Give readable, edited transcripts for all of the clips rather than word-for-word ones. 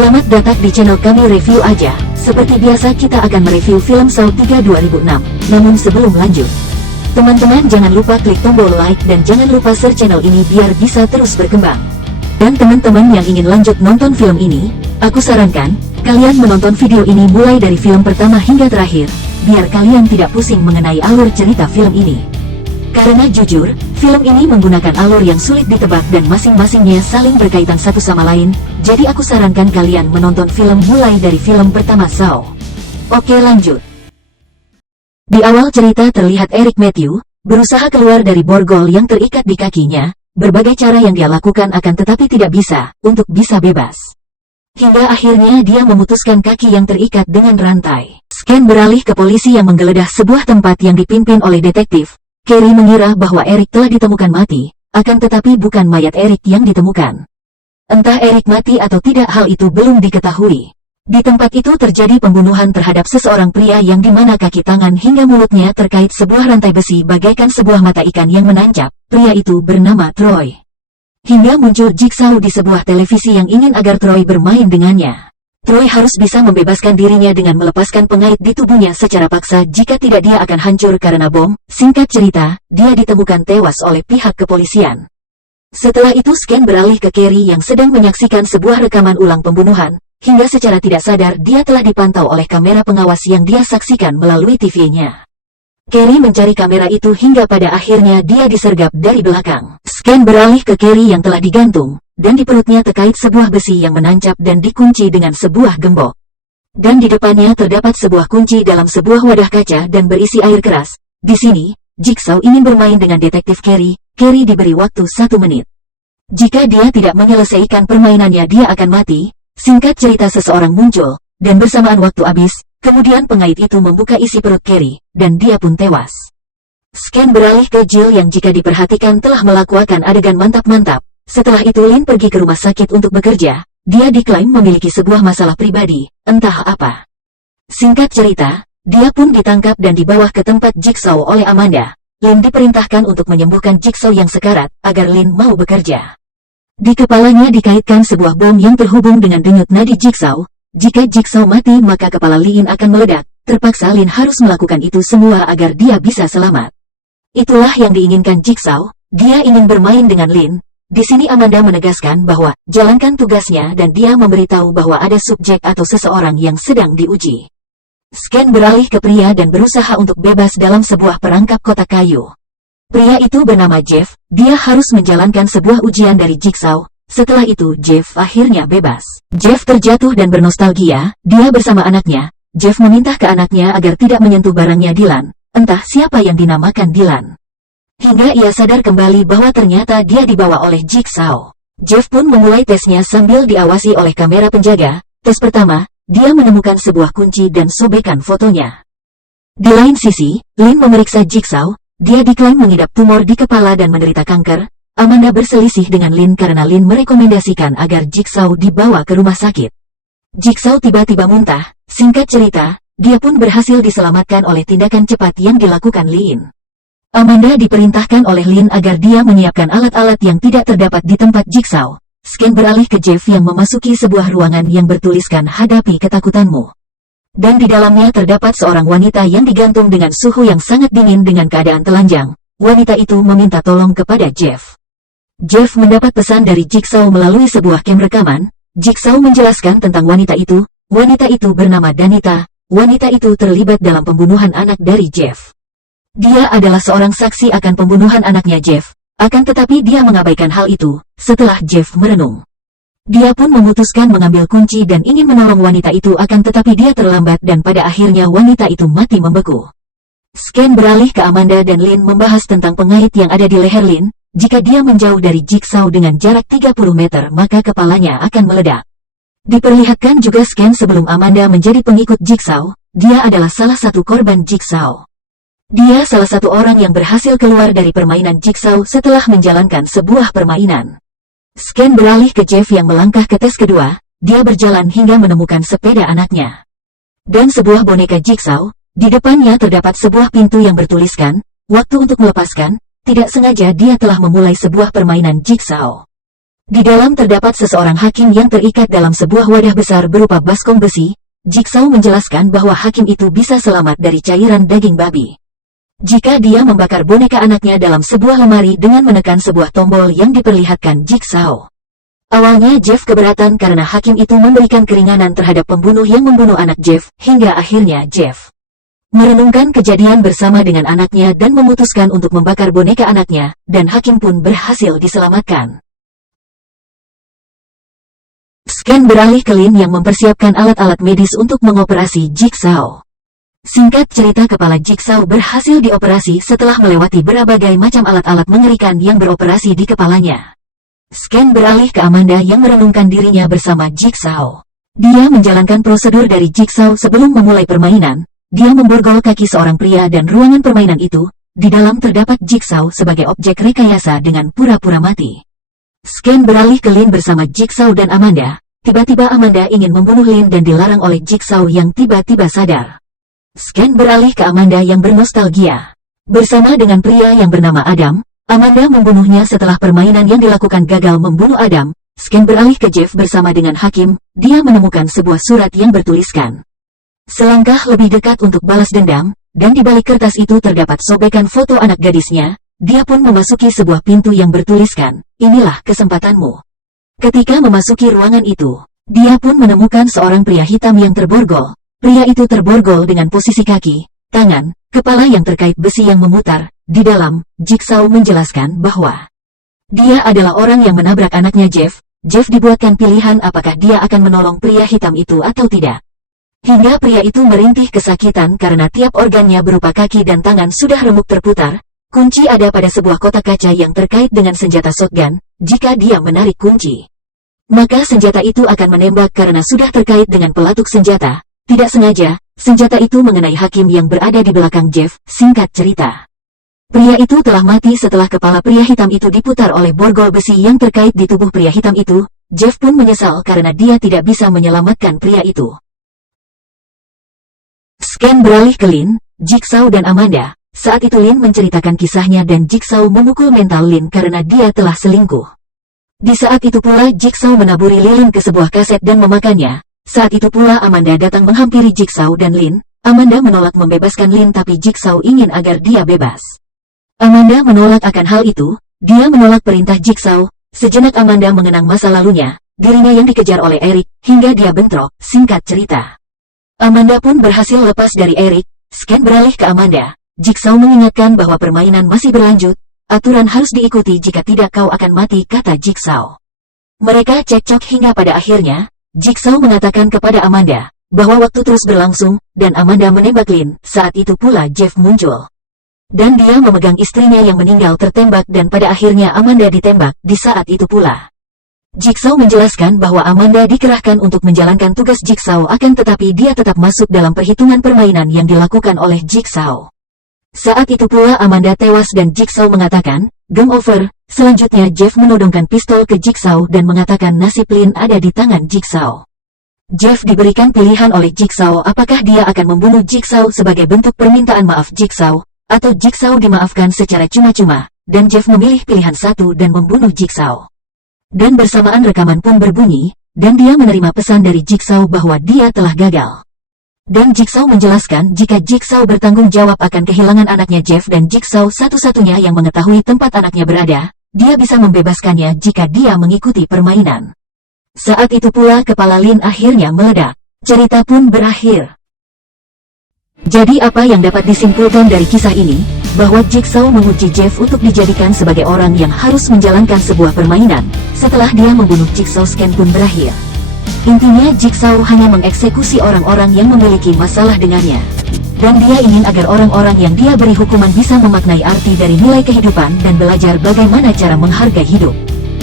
Selamat datang di channel kami Review Aja. Seperti biasa kita akan mereview film Saw 3 2006. Namun sebelum lanjut, teman-teman jangan lupa klik tombol like dan jangan lupa share channel ini biar bisa terus berkembang. Dan teman-teman yang ingin lanjut nonton film ini, aku sarankan kalian menonton video ini mulai dari film pertama hingga terakhir, biar kalian tidak pusing mengenai alur cerita film ini. Karena jujur, film ini menggunakan alur yang sulit ditebak dan masing-masingnya saling berkaitan satu sama lain, jadi aku sarankan kalian menonton film mulai dari film pertama Saw. Oke lanjut. Di awal cerita terlihat Eric Matthew berusaha keluar dari borgol yang terikat di kakinya, berbagai cara yang dia lakukan akan tetapi tidak bisa, untuk bisa bebas. Hingga akhirnya dia memutuskan kaki yang terikat dengan rantai. Scan beralih ke polisi yang menggeledah sebuah tempat yang dipimpin oleh detektif. Carrie mengira bahwa Eric telah ditemukan mati, akan tetapi bukan mayat Eric yang ditemukan. Entah Eric mati atau tidak, hal itu belum diketahui. Di tempat itu terjadi pembunuhan terhadap seseorang pria yang dimana kaki tangan hingga mulutnya terkait sebuah rantai besi bagaikan sebuah mata ikan yang menancap. Pria itu bernama Troy. Hingga muncul Jigsaw di sebuah televisi yang ingin agar Troy bermain dengannya. Troy harus bisa membebaskan dirinya dengan melepaskan pengait di tubuhnya secara paksa, jika tidak dia akan hancur karena bom. Singkat cerita, dia ditemukan tewas oleh pihak kepolisian. Setelah itu Scan beralih ke Carrie yang sedang menyaksikan sebuah rekaman ulang pembunuhan, hingga secara tidak sadar dia telah dipantau oleh kamera pengawas yang dia saksikan melalui TV-nya. Carrie mencari kamera itu hingga pada akhirnya dia disergap dari belakang. Scan beralih ke Carrie yang telah digantung, dan di perutnya terkait sebuah besi yang menancap dan dikunci dengan sebuah gembok. Dan di depannya terdapat sebuah kunci dalam sebuah wadah kaca dan berisi air keras. Di sini, Jigsaw ingin bermain dengan detektif Carrie. Carrie diberi waktu 1 menit. Jika dia tidak menyelesaikan permainannya dia akan mati. Singkat cerita seseorang muncul, dan bersamaan waktu habis, kemudian pengait itu membuka isi perut Carrie, dan dia pun tewas. Scan beralih ke Jill yang jika diperhatikan telah melakukan adegan mantap-mantap. Setelah itu Lynn pergi ke rumah sakit untuk bekerja. Dia diklaim memiliki sebuah masalah pribadi, entah apa. Singkat cerita, dia pun ditangkap dan dibawa ke tempat Jigsaw oleh Amanda. Lynn diperintahkan untuk menyembuhkan Jigsaw yang sekarat, agar Lynn mau bekerja. Di kepalanya dikaitkan sebuah bom yang terhubung dengan denyut nadi Jigsaw. Jika Jigsaw mati maka kepala Lynn akan meledak. Terpaksa Lynn harus melakukan itu semua agar dia bisa selamat. Itulah yang diinginkan Jigsaw, dia ingin bermain dengan Lynn. Di sini Amanda menegaskan bahwa jalankan tugasnya dan dia memberitahu bahwa ada subjek atau seseorang yang sedang diuji. Scan beralih ke pria dan berusaha untuk bebas dalam sebuah perangkap kotak kayu. Pria itu bernama Jeff, dia harus menjalankan sebuah ujian dari Jigsaw. Setelah itu Jeff akhirnya bebas. Jeff terjatuh dan bernostalgia, dia bersama anaknya. Jeff meminta ke anaknya agar tidak menyentuh barangnya Dylan, entah siapa yang dinamakan Dylan. Hingga ia sadar kembali bahwa ternyata dia dibawa oleh Jigsaw. Jeff pun memulai tesnya sambil diawasi oleh kamera penjaga. Tes pertama, dia menemukan sebuah kunci dan sobekan fotonya. Di lain sisi, Lynn memeriksa Jigsaw. Dia diklaim mengidap tumor di kepala dan menderita kanker. Amanda berselisih dengan Lynn karena Lynn merekomendasikan agar Jigsaw dibawa ke rumah sakit. Jigsaw tiba-tiba muntah. Singkat cerita, dia pun berhasil diselamatkan oleh tindakan cepat yang dilakukan Lynn. Amanda diperintahkan oleh Lynn agar dia menyiapkan alat-alat yang tidak terdapat di tempat Jigsaw. Scan beralih ke Jeff yang memasuki sebuah ruangan yang bertuliskan hadapi ketakutanmu. Dan di dalamnya terdapat seorang wanita yang digantung dengan suhu yang sangat dingin dengan keadaan telanjang. Wanita itu meminta tolong kepada Jeff. Jeff mendapat pesan dari Jigsaw melalui sebuah cam rekaman. Jigsaw menjelaskan tentang wanita itu. Wanita itu bernama Danita. Wanita itu terlibat dalam pembunuhan anak dari Jeff. Dia adalah seorang saksi akan pembunuhan anaknya Jeff, akan tetapi dia mengabaikan hal itu. Setelah Jeff merenung, dia pun memutuskan mengambil kunci dan ingin menolong wanita itu, akan tetapi dia terlambat dan pada akhirnya wanita itu mati membeku. Scan beralih ke Amanda dan Lynn membahas tentang pengait yang ada di leher Lynn. Jika dia menjauh dari Jigsaw dengan jarak 30 meter maka kepalanya akan meledak. Diperlihatkan juga Scan sebelum Amanda menjadi pengikut Jigsaw. Dia adalah salah satu korban Jigsaw. Dia salah satu orang yang berhasil keluar dari permainan Jigsaw setelah menjalankan sebuah permainan. Scan beralih ke Jeff yang melangkah ke tes kedua. Dia berjalan hingga menemukan sepeda anaknya dan sebuah boneka Jigsaw. Di depannya terdapat sebuah pintu yang bertuliskan waktu untuk melepaskan. Tidak sengaja dia telah memulai sebuah permainan Jigsaw. Di dalam terdapat seseorang hakim yang terikat dalam sebuah wadah besar berupa baskom besi. Jigsaw menjelaskan bahwa hakim itu bisa selamat dari cairan daging babi jika dia membakar boneka anaknya dalam sebuah lemari dengan menekan sebuah tombol yang diperlihatkan Jigsaw. Awalnya Jeff keberatan karena hakim itu memberikan keringanan terhadap pembunuh yang membunuh anak Jeff, hingga akhirnya Jeff merenungkan kejadian bersama dengan anaknya dan memutuskan untuk membakar boneka anaknya, dan hakim pun berhasil diselamatkan. Scan beralih ke Lin yang mempersiapkan alat-alat medis untuk mengoperasi Jigsaw. Singkat cerita, kepala Jigsaw berhasil dioperasi setelah melewati berbagai macam alat-alat mengerikan yang beroperasi di kepalanya. Scan beralih ke Amanda yang merenungkan dirinya bersama Jigsaw. Dia menjalankan prosedur dari Jigsaw sebelum memulai permainan. Dia memborgol kaki seorang pria dan ruangan permainan itu, di dalam terdapat Jigsaw sebagai objek rekayasa dengan pura-pura mati. Scan beralih ke Lin bersama Jigsaw dan Amanda. Tiba-tiba Amanda ingin membunuh Lin dan dilarang oleh Jigsaw yang tiba-tiba sadar. Scan beralih ke Amanda yang bernostalgia. Bersama dengan pria yang bernama Adam, Amanda membunuhnya setelah permainan yang dilakukan gagal membunuh Adam. Scan beralih ke Jeff bersama dengan hakim. Dia menemukan sebuah surat yang bertuliskan selangkah lebih dekat untuk balas dendam, dan di balik kertas itu terdapat sobekan foto anak gadisnya. Dia pun memasuki sebuah pintu yang bertuliskan, "Inilah kesempatanmu." Ketika memasuki ruangan itu, dia pun menemukan seorang pria hitam yang terborgol. Pria itu terborgol dengan posisi kaki, tangan, kepala yang terkait besi yang memutar. Di dalam, Jigsaw menjelaskan bahwa dia adalah orang yang menabrak anaknya Jeff. Jeff dibuatkan pilihan apakah dia akan menolong pria hitam itu atau tidak. Hingga pria itu merintih kesakitan karena tiap organnya berupa kaki dan tangan sudah remuk terputar. Kunci ada pada sebuah kotak kaca yang terkait dengan senjata shotgun. Jika dia menarik kunci, maka senjata itu akan menembak karena sudah terkait dengan pelatuk senjata. Tidak sengaja, senjata itu mengenai hakim yang berada di belakang Jeff. Singkat cerita, pria itu telah mati setelah kepala pria hitam itu diputar oleh borgol besi yang terkait di tubuh pria hitam itu. Jeff pun menyesal karena dia tidak bisa menyelamatkan pria itu. Scan beralih ke Lin, Jigsaw dan Amanda. Saat itu Lin menceritakan kisahnya dan Jigsaw memukul mental Lin karena dia telah selingkuh. Di saat itu pula Jigsaw menaburi lilin ke sebuah kaset dan memakannya. Saat itu pula Amanda datang menghampiri Jigsaw dan Lin. Amanda menolak membebaskan Lin tapi Jigsaw ingin agar dia bebas. Amanda menolak akan hal itu. Dia menolak perintah Jigsaw. Sejenak Amanda mengenang masa lalunya, dirinya yang dikejar oleh Eric, hingga dia bentrok. Singkat cerita, Amanda pun berhasil lepas dari Eric. Scan beralih ke Amanda. Jigsaw mengingatkan bahwa permainan masih berlanjut. Aturan harus diikuti, jika tidak kau akan mati, kata Jigsaw. Mereka cekcok hingga pada akhirnya, Jigsaw mengatakan kepada Amanda bahwa waktu terus berlangsung, dan Amanda menembak Lin. Saat itu pula Jeff muncul. Dan dia memegang istrinya yang meninggal tertembak dan pada akhirnya Amanda ditembak. Di saat itu pula, Jigsaw menjelaskan bahwa Amanda dikerahkan untuk menjalankan tugas Jigsaw akan tetapi dia tetap masuk dalam perhitungan permainan yang dilakukan oleh Jigsaw. Saat itu pula Amanda tewas dan Jigsaw mengatakan, "Game over." Selanjutnya Jeff menodongkan pistol ke Jigsaw dan mengatakan nasib Lin ada di tangan Jigsaw. Jeff diberikan pilihan oleh Jigsaw apakah dia akan membunuh Jigsaw sebagai bentuk permintaan maaf Jigsaw, atau Jigsaw dimaafkan secara cuma-cuma, dan Jeff memilih pilihan satu dan membunuh Jigsaw. Dan bersamaan rekaman pun berbunyi, dan dia menerima pesan dari Jigsaw bahwa dia telah gagal. Dan Jigsaw menjelaskan jika Jigsaw bertanggung jawab akan kehilangan anaknya Jeff dan Jigsaw satu-satunya yang mengetahui tempat anaknya berada, dia bisa membebaskannya jika dia mengikuti permainan. Saat itu pula kepala Lin akhirnya meledak. Cerita pun berakhir. Jadi apa yang dapat disimpulkan dari kisah ini? Bahwa Jigsaw menguji Jeff untuk dijadikan sebagai orang yang harus menjalankan sebuah permainan. Setelah dia membunuh Jigsaw, Scan pun berakhir. Intinya Jigsaw hanya mengeksekusi orang-orang yang memiliki masalah dengannya. Dan dia ingin agar orang-orang yang dia beri hukuman bisa memaknai arti dari nilai kehidupan dan belajar bagaimana cara menghargai hidup.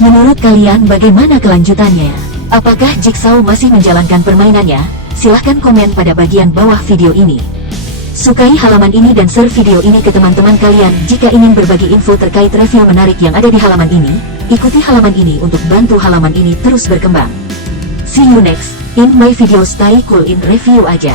Menurut kalian bagaimana kelanjutannya? Apakah Jigsaw masih menjalankan permainannya? Silahkan komen pada bagian bawah video ini. Sukai halaman ini dan share video ini ke teman-teman kalian. Jika ingin berbagi info terkait review menarik yang ada di halaman ini, ikuti halaman ini untuk bantu halaman ini terus berkembang. See you next in my video. Stay cool in review aja.